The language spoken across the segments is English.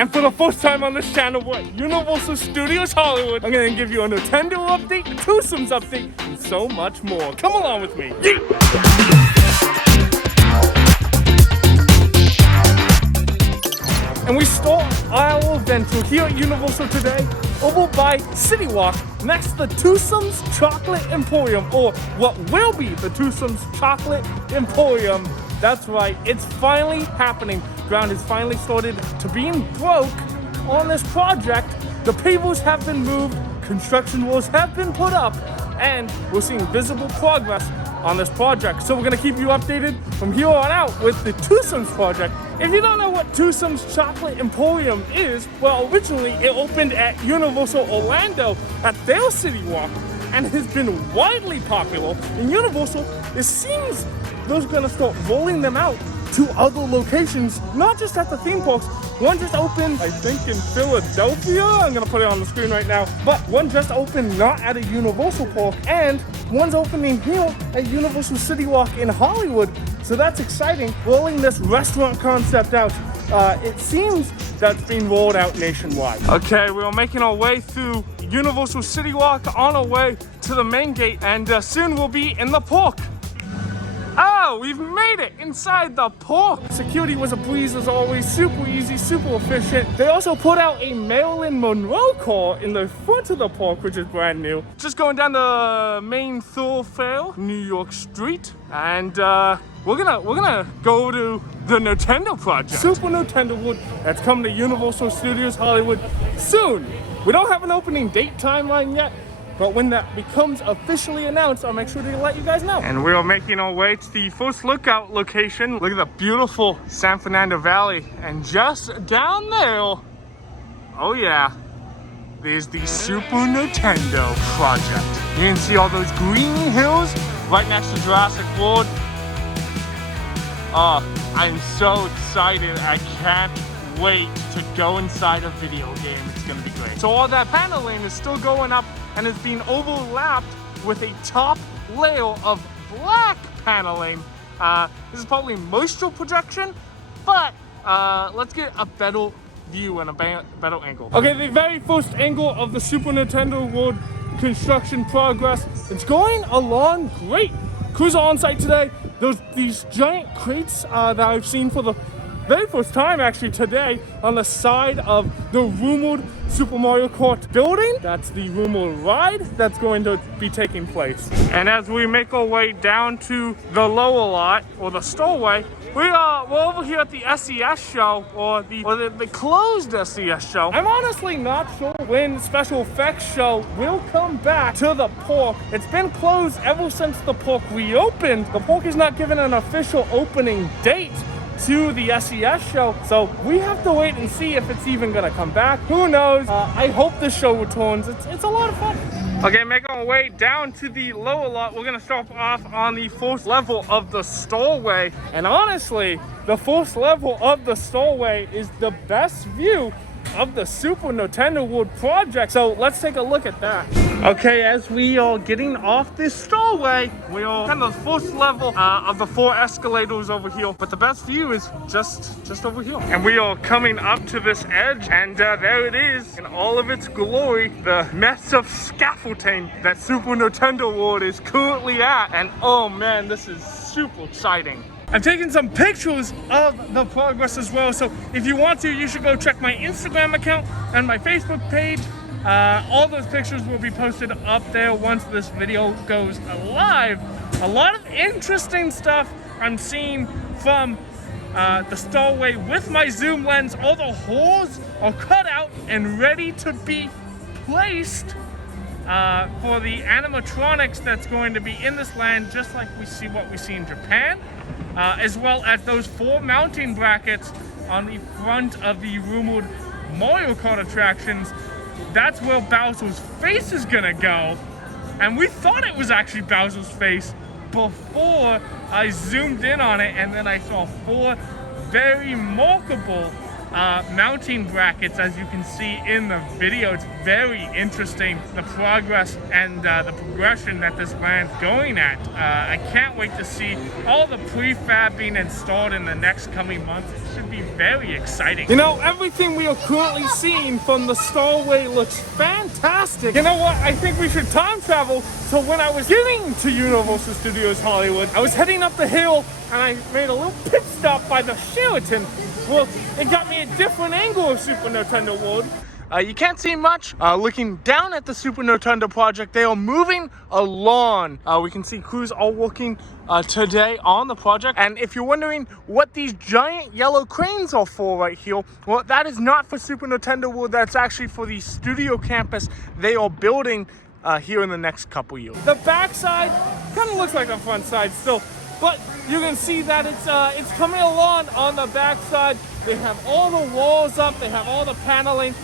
And for the first time on this channel, we're at Universal Studios Hollywood. I'm gonna give you a Nintendo update, a Toothsomes update, and so much more. Come along with me. Yeet! And we start our adventure here at Universal today over by City Walk next to the Toothsomes Chocolate Emporium, or what will be the Toothsomes Chocolate Emporium. That's right, it's finally happening. Ground has finally started to being broke on this project. The pavers have been moved, construction walls have been put up, and we're seeing visible progress on this project. So we're gonna keep you updated from here on out with the Toothsomes project. If you don't know what Toothsomes Chocolate Emporium is, well, originally it opened at Universal Orlando at their City Walk and has been widely popular. In Universal, it seems they're gonna start rolling them out to other locations, not just at the theme parks. One just opened, I think, in Philadelphia. I'm gonna put it on the screen right now. But one just opened not at a Universal park, and one's opening here at Universal City Walk in Hollywood. So that's exciting. Rolling this restaurant concept out. It seems that's being rolled out nationwide. Okay, we're making our way through Universal City Walk on our way to the main gate, and soon we'll be in the park. Oh, we've made it inside the park. Security was a breeze as always, super easy, super efficient. They also put out a Marilyn Monroe car in the front of the park, which is brand new. Just going down the main thoroughfare, New York Street, and we're gonna go to the Nintendo project. Super Nintendo World that's coming to Universal Studios Hollywood soon. We don't have an opening date timeline yet, but when that becomes officially announced, I'll make sure to let you guys know. And we are making our way to the first lookout location. Look at the beautiful San Fernando Valley. And just down there, oh yeah, there's the Super Nintendo project. You can see all those green hills right next to Jurassic World. I'm so excited. I can't wait to go inside a video game. It's gonna be great. So all that paneling is still going up and it's being overlapped with a top layer of black paneling. This is probably moisture projection, but let's get a better view and a better angle. Okay, the very first angle of the Super Nintendo World construction progress. It's going along great. Crews are on site today. There's these giant crates that I've seen for the very first time actually today on the side of the rumored Super Mario Kart building. That's the rumored ride that's going to be taking place. And as we make our way down to the lower lot, or the stowaway, we're over here at the SES show, or the closed SES show. I'm honestly not sure when Special Effects show will come back to the park. It's been closed ever since the park reopened. The park is not given an official opening date to the SES show, so we have to wait and see if it's even gonna come back. Who knows? I hope the show returns. It's a lot of fun. Okay, making our way down to the lower lot. We're gonna start off on the first level of the stowaway, and honestly, the first level of the stowaway is the best view of the Super Nintendo World project. So let's take a look at that. Okay, as we are getting off this stowaway, we are kind of the first level of the 4 escalators over here, but the best view is just over here. And we are coming up to this edge, and there it is in all of its glory, the mess of scaffolding that Super Nintendo World is currently at. And oh man, this is super exciting. I've taken some pictures of the progress as well, so if you want to, you should go check my Instagram account and my Facebook page. All those pictures will be posted up there once this video goes live. A lot of interesting stuff I'm seeing from the stowaway with my zoom lens. All the holes are cut out and ready to be placed for the animatronics that's going to be in this land, just like we see in Japan. As well as those 4 mounting brackets on the front of the rumored Mario Kart attractions. That's where Bowser's face is gonna go. And we thought it was actually Bowser's face before I zoomed in on it, and then I saw 4 very remarkable mounting brackets, as you can see in the video. It's very interesting, the progress and the progression that this land's going at. I can't wait to see all the prefab being installed in the next coming months. It should be very exciting. You know, everything we are currently seeing from the Starway looks fantastic. You know what? I think we should time travel. So when I was getting to Universal Studios Hollywood, I was heading up the hill and I made a little pit stop by the Sheraton. Well, it got me a different angle of Super Nintendo World. You can't see much. Looking down at the Super Nintendo project, they are moving along. We can see crews all working today on the project. And if you're wondering what these giant yellow cranes are for right here, well, that is not for Super Nintendo World. That's actually for the studio campus they are building here in the next couple years. The backside kind of looks like the front side still, but you can see that it's coming along on the backside. They have all the walls up. They have all the paneling.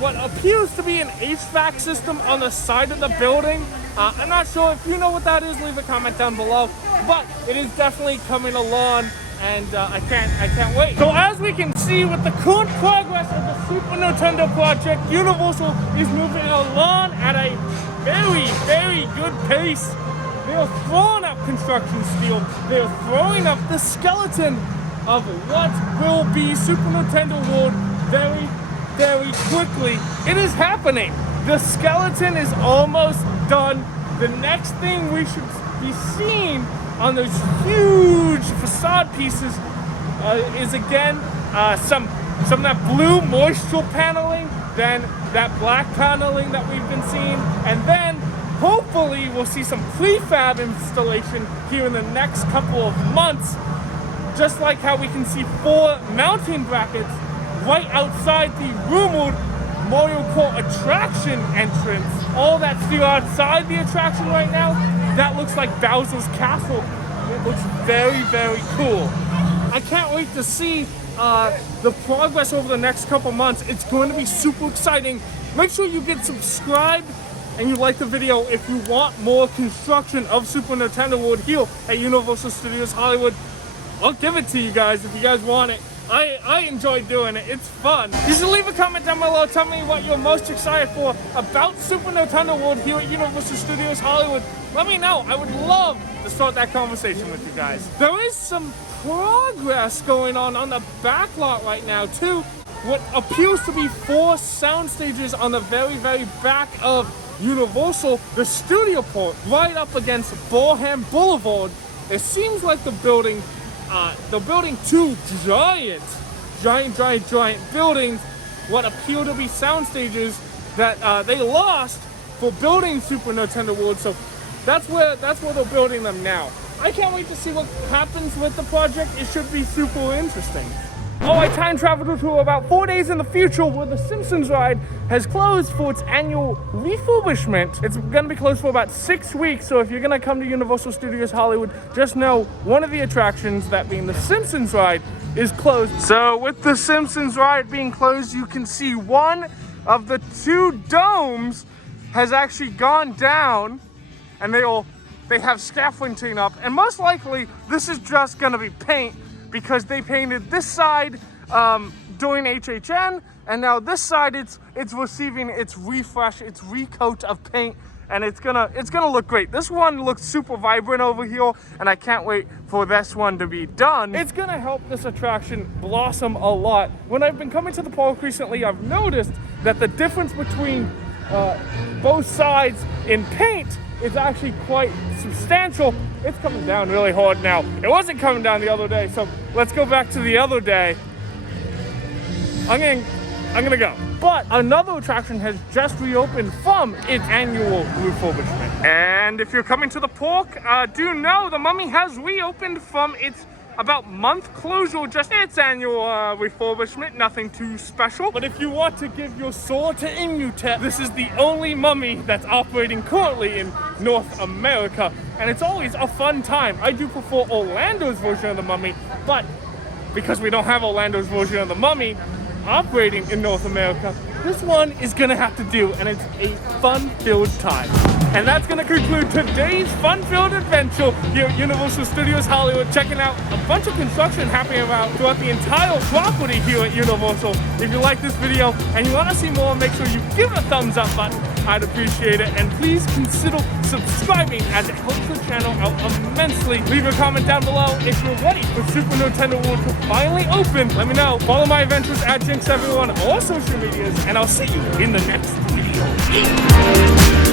What appears to be an HVAC system on the side of the building. I'm not sure if you know what that is. Leave a comment down below. But it is definitely coming along, and I can't wait. So as we can see with the current progress of the Super Nintendo project, Universal is moving along at a very, very good pace. They are throwing up construction steel. They are throwing up the skeleton of what will be Super Nintendo World very, very quickly. It is happening. The skeleton is almost done. The next thing we should be seeing on those huge facade pieces is again some of that blue moisture paneling, then that black paneling that we've been seeing, and then hopefully we'll see some prefab installation here in the next couple of months, just like how we can see 4 mounting brackets right outside the rumored Mario Kart attraction entrance. All that's still outside the attraction right now, that looks like Bowser's Castle. It looks very, very cool. I can't wait to see the progress over the next couple months. It's going to be super exciting. Make sure you get subscribed and you like the video if you want more construction of Super Nintendo World here at Universal Studios Hollywood. I'll give it to you guys if you guys want it. I enjoy doing it. It's fun. You should leave a comment down below. Tell me what you're most excited for about Super Nintendo World here at Universal Studios Hollywood. Let me know. I would love to start that conversation with you guys. There is some progress going on the backlot right now too. What appears to be 4 sound stages on the very, very back of Universal, the studio port, right up against Borham Boulevard. It seems like they're building 2 giant buildings, what appear to be sound stages that they lost for building Super Nintendo World. So that's where they're building them now. I can't wait to see what happens with the project. It should be super interesting. Oh, I time traveled to about 4 days in the future where the Simpsons ride has closed for its annual refurbishment. It's going to be closed for about 6 weeks, so if you're going to come to Universal Studios Hollywood, just know one of the attractions, that being the Simpsons ride, is closed. So with the Simpsons ride being closed, you can see one of the 2 domes has actually gone down, and they have scaffolding up, and most likely this is just going to be paint, because they painted this side during HHN, and now this side it's receiving its refresh, its recoat of paint, and it's gonna look great. This one looks super vibrant over here, and I can't wait for this one to be done. It's gonna help this attraction blossom a lot. When I've been coming to the park recently, I've noticed that the difference between both sides in paint is actually quite substantial. It's coming down really hard now. It wasn't coming down the other day, so let's go back to the other day. I'm gonna go. But another attraction has just reopened from its annual refurbishment. And if you're coming to the park, do know the Mummy has reopened from its about month closure, just its annual refurbishment, nothing too special. But if you want to give your soul to Imhotep, this is the only Mummy that's operating currently in North America, and it's always a fun time. I do prefer Orlando's version of the Mummy, but because we don't have Orlando's version of the Mummy operating in North America, this one is gonna have to do, and it's a fun-filled time. And that's going to conclude today's fun-filled adventure here at Universal Studios Hollywood, checking out a bunch of construction happening throughout the entire property here at Universal. If you like this video and you want to see more, make sure you give it a thumbs up button. I'd appreciate it. And please consider subscribing, as it helps the channel out immensely. Leave a comment down below if you're ready for Super Nintendo World to finally open. Let me know. Follow my adventures at Jinx everyone on all social medias, and I'll see you in the next video.